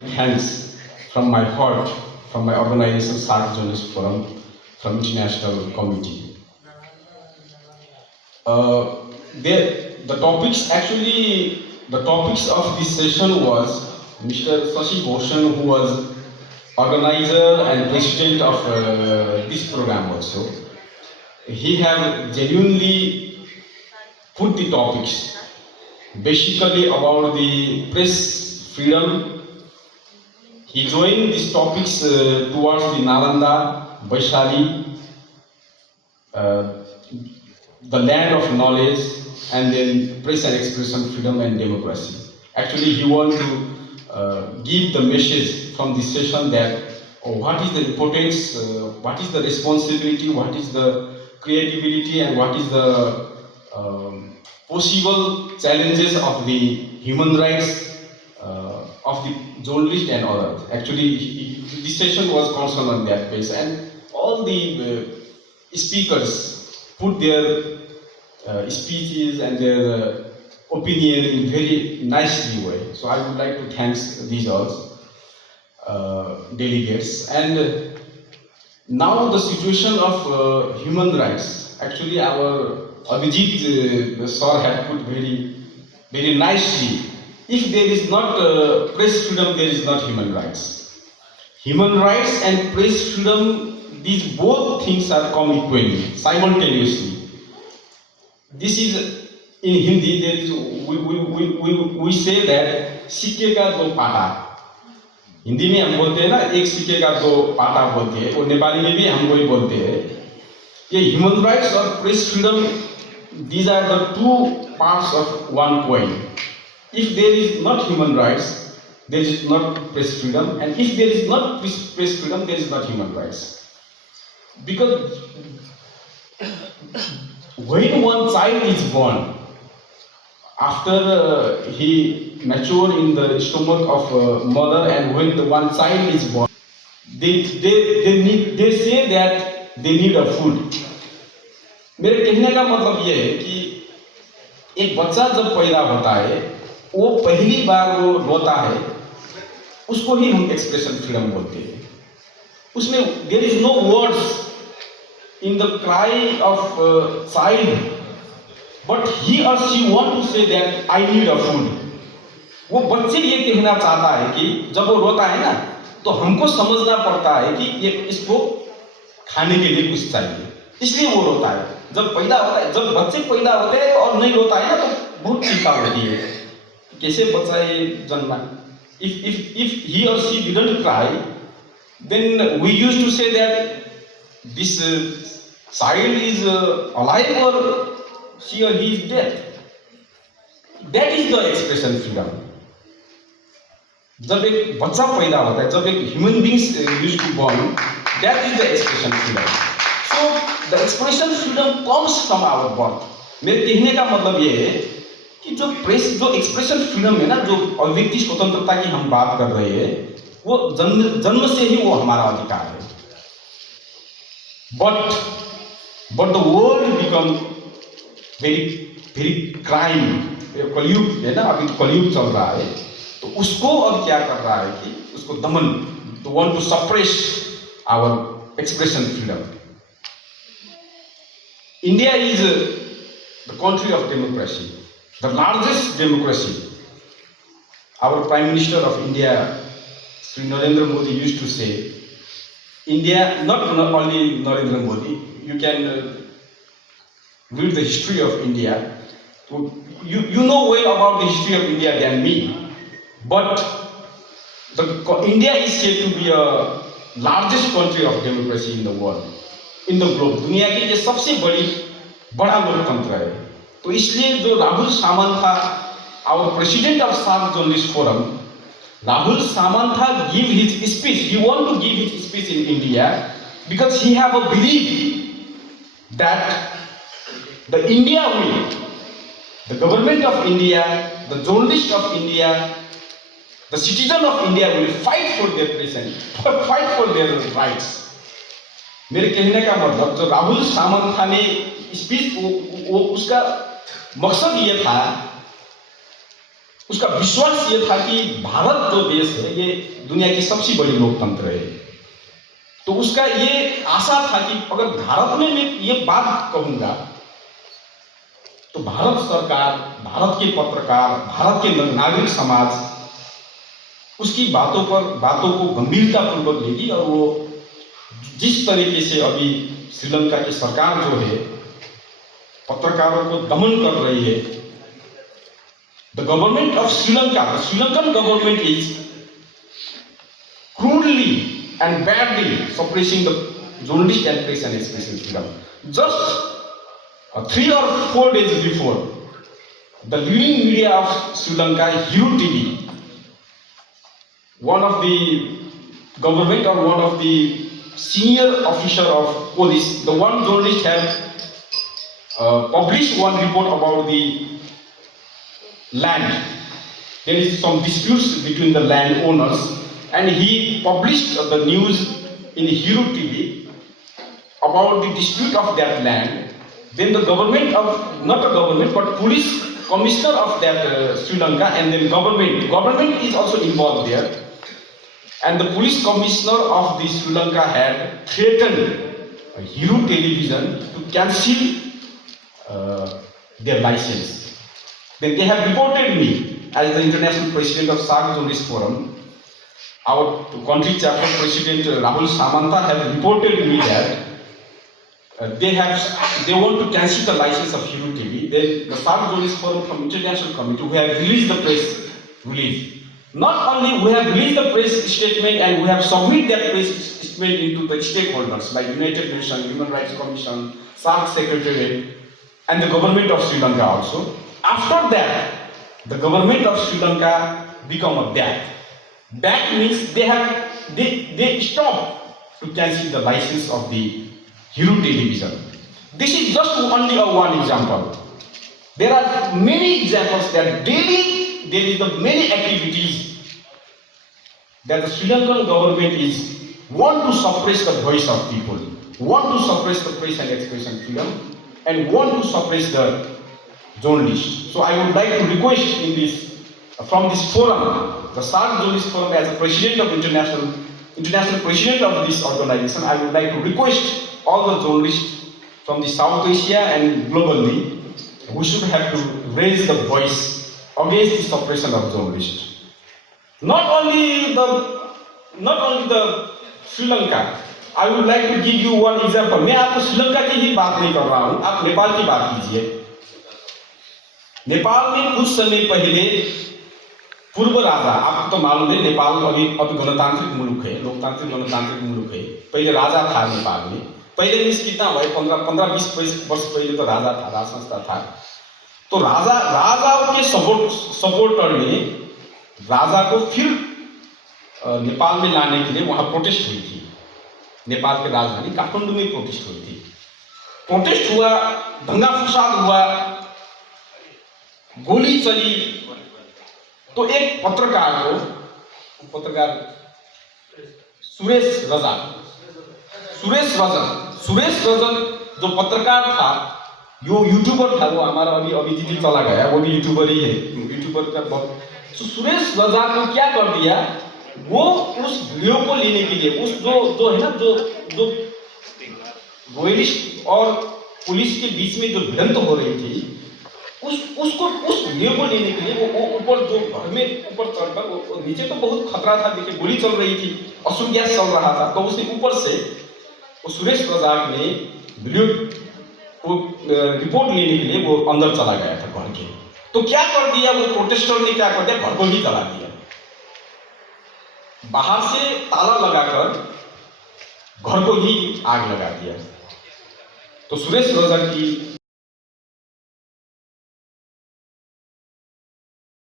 Thanks from my heart, from my organization, SARC Journalist Forum, from International Committee. The topics actually, the topics of this session was Mr. Sashi Bhushan, who was organizer and president of this program also. He have genuinely put the topics basically about the press freedom. He joined these topics towards the Nalanda, Vaishali, uh, the land of knowledge, and then press and expression freedom and democracy. Actually, he want to give the message from this session that what is the importance, what is the responsibility, what is the credibility, and what is the possible challenges of the human rights of the journalist and others. Actually, this session was concerned on that base, and all the speakers put their speeches and their opinion in very nicely way. So I would like to thank these all delegates. And now the situation of human rights. Actually, our Abhijit sir had put very nicely. If there is not press freedom, there is not human rights. Human rights and press freedom, these both things are come equally, simultaneously. This is in Hindi. There is we say that सिक्के का दो पाटा. हिंदी में हम बोलते हैं ना, एक सिक्के का दो पाटा बोलते हैं, और नेपाली में भी हम वही बोलते हैं. ये ह्यूमन राइट्स और press freedom, these are the two parts of one coin. If there is not human rights, there is not press freedom, and if there is not press freedom, there is not human rights. Because when one child is born, after he mature in the stomach of mother, and when the one child is born, they say that they need a food. मेरे कहने का मतलब ये है कि एक बच्चा जब पैदा होता है, वो पहली बार वो रोता है, उसको ही हम एक्सप्रेशन फ्रीडम बोलते हैं. उसमें there is no words in the cry of child, but he or she want to say that I need a food. वो बच्चे ये कहना चाहता है कि जब वो रोता है ना, तो हमको समझना पड़ता है कि ये इसको खाने के लिए कुछ चाहिए, इसलिए वो रोता है. जब पैदा होता है, जब बच्चे पैदा होते हैं और नहीं रोता है ना, तो बहुत चिंता होती है कैसे बच्चा ये जन्मा. If he or she didn't cry, then we used to say that this child is alive or she or he is dead. That is the expression freedom. जब एक बच्चा पैदा होता है, जब एक human beings used to born, that is the expression freedom. So the expression freedom comes from our birth. मेरे कहने का मतलब ये है कि जो एक्सप्रेशन फ्रीडम है ना, जो अभिव्यक्ति स्वतंत्रता की हम बात कर रहे हैं, वो जन्म से ही वो हमारा अधिकार है. But the world become very crime. कलयुग है ना, अभी कलयुग चल रहा है, तो उसको अब क्या कर रहा है कि उसको दमन, to want to suppress our expression freedom. India is the country of democracy, the largest democracy. Our Prime Minister of India, Sri Narendra Modi, used to say, India, not only Narendra Modi, you can read the history of India. You know way about the history of India than me, but India is said to be a largest country of democracy in the world, in the globe. दुनिया की ये सबसे बड़ा लोकतंत्र है. तो इसलिए जो राहुल सामंत था, our president of SARC Journalist Forum, Rahul Samantha give his speech. He want to give his speech in India because he have a belief that the India will, the government of India, the journalist of India, the citizen of India will fight for their present, fight for their rights. मेरे कहने का मतलब जो Rahul Samantha ने speech, वो उसका मकसद ये था उसका विश्वास ये था कि भारत जो देश है ये दुनिया की सबसे बड़ी लोकतंत्र है। तो उसका ये आशा था कि अगर भारत में मैं ये बात कहूंगा तो भारत सरकार, भारत के पत्रकार, भारत के नागरिक समाज उसकी बातों को गंभीरता पूर्वक लेगी और वो जिस तरीके से अभी श्रीलंका की सरकार जो है पत्रकारों को दमन कर रही है, the government of Sri Lanka, the Sri Lankan government is crudely and badly suppressing the journalist and press and expression freedom. Just 3 or 4 days before, the leading media of Sri Lanka, Hiru TV, one of the government or one of the senior officer of police, the one journalist have published one report about the land. There is some disputes between the landowners, and he published the news in Hiru TV about the dispute of that land. Then the government of, not a government, but police commissioner of that Sri Lanka, and then government is also involved there. And the police commissioner of the Sri Lanka had threatened Hiru television to cancel their license. Then they have reported me as the international president of SAARC Journalist Forum. Our country chapter president Rahul Samanta have reported me that they want to cancel the license of Hiru TV. Then the SAARC Journalist Forum from International Committee, we have released the press release. Not only we have released the press statement and we have submitted that press statement into the stakeholders like United Nations, Human Rights Commission, SAARC Secretariat, and the government of Sri Lanka also. After that, the government of Sri Lanka become a DAC. That means they stop to cancel the license of the Hiru television. This is just only one example. There are many examples that daily there is the many activities that the Sri Lankan government is want to suppress the voice of people, want to suppress the press and expression freedom, and want to suppress the journalists. So I would like to request in this from this forum, the SAARC Journalist Forum, as a president of international president of this organization, I would like to request all the journalists from the South Asia and globally, we should have to raise the voice against the suppression of journalists. Not only the Sri Lanka. I would like to give you one example. मैं आपको श्रीलंका की ही बात नहीं कर रहा हूँ, आप नेपाल की बात कीजिए। नेपाल में कुछ समय पहले पूर्व राजा, आपको तो मालूम है नेपाल अभी गणतांत्रिक मुल्क है, लोकतांत्रिक गणतांत्रिक मुल्क है। पहले राजा था नेपाल में, पहले मीन्स कितना भाई 15-20 वर्ष पहले तो राजा था, राज संस्था था। तो राजाओं के सपोर्टर ने राजा को फिर नेपाल में लाने के लिए वहां प्रोटेस्ट हुई थी। नेपाल के राजधानी काठमांडू में प्रोटेस्ट हुई थी। प्रोटेस्ट हुआ, दंगा फसाद हुआ, गोली चली। तो एक पत्रकार सुरेश रजन जो पत्रकार था, यो यूट्यूबर था, वो हमारा अभी दीदी चला गया, वो भी यूट्यूबर ही है, यूट्यूबर का बहुत। तो सुरेश रजाक ने क्या कर दिया, वो उस वीडियो को लेने के लिए उस जो है ना जो रोयलिस्ट और पुलिस के बीच में जो भिड़ंत हो रही थी, उस वीडियो को लेने के लिए वो ऊपर जो घर में ऊपर चढ़कर, वो नीचे तो बहुत खतरा था, देखिए गोली चल रही थी, अश्रु गैस चल रहा था। तो उसने ऊपर से वो सुरेश रजाक ने वीडियो को रिपोर्ट लेने के लिए वो अंदर चला गया था घर के। तो क्या कर दिया वो प्रोटेस्टर ने, क्या कर दिया, घर को ही जला दिया, बाहर से ताला लगाकर घर को ही आग लगा दिया। तो सुरेश रजाक की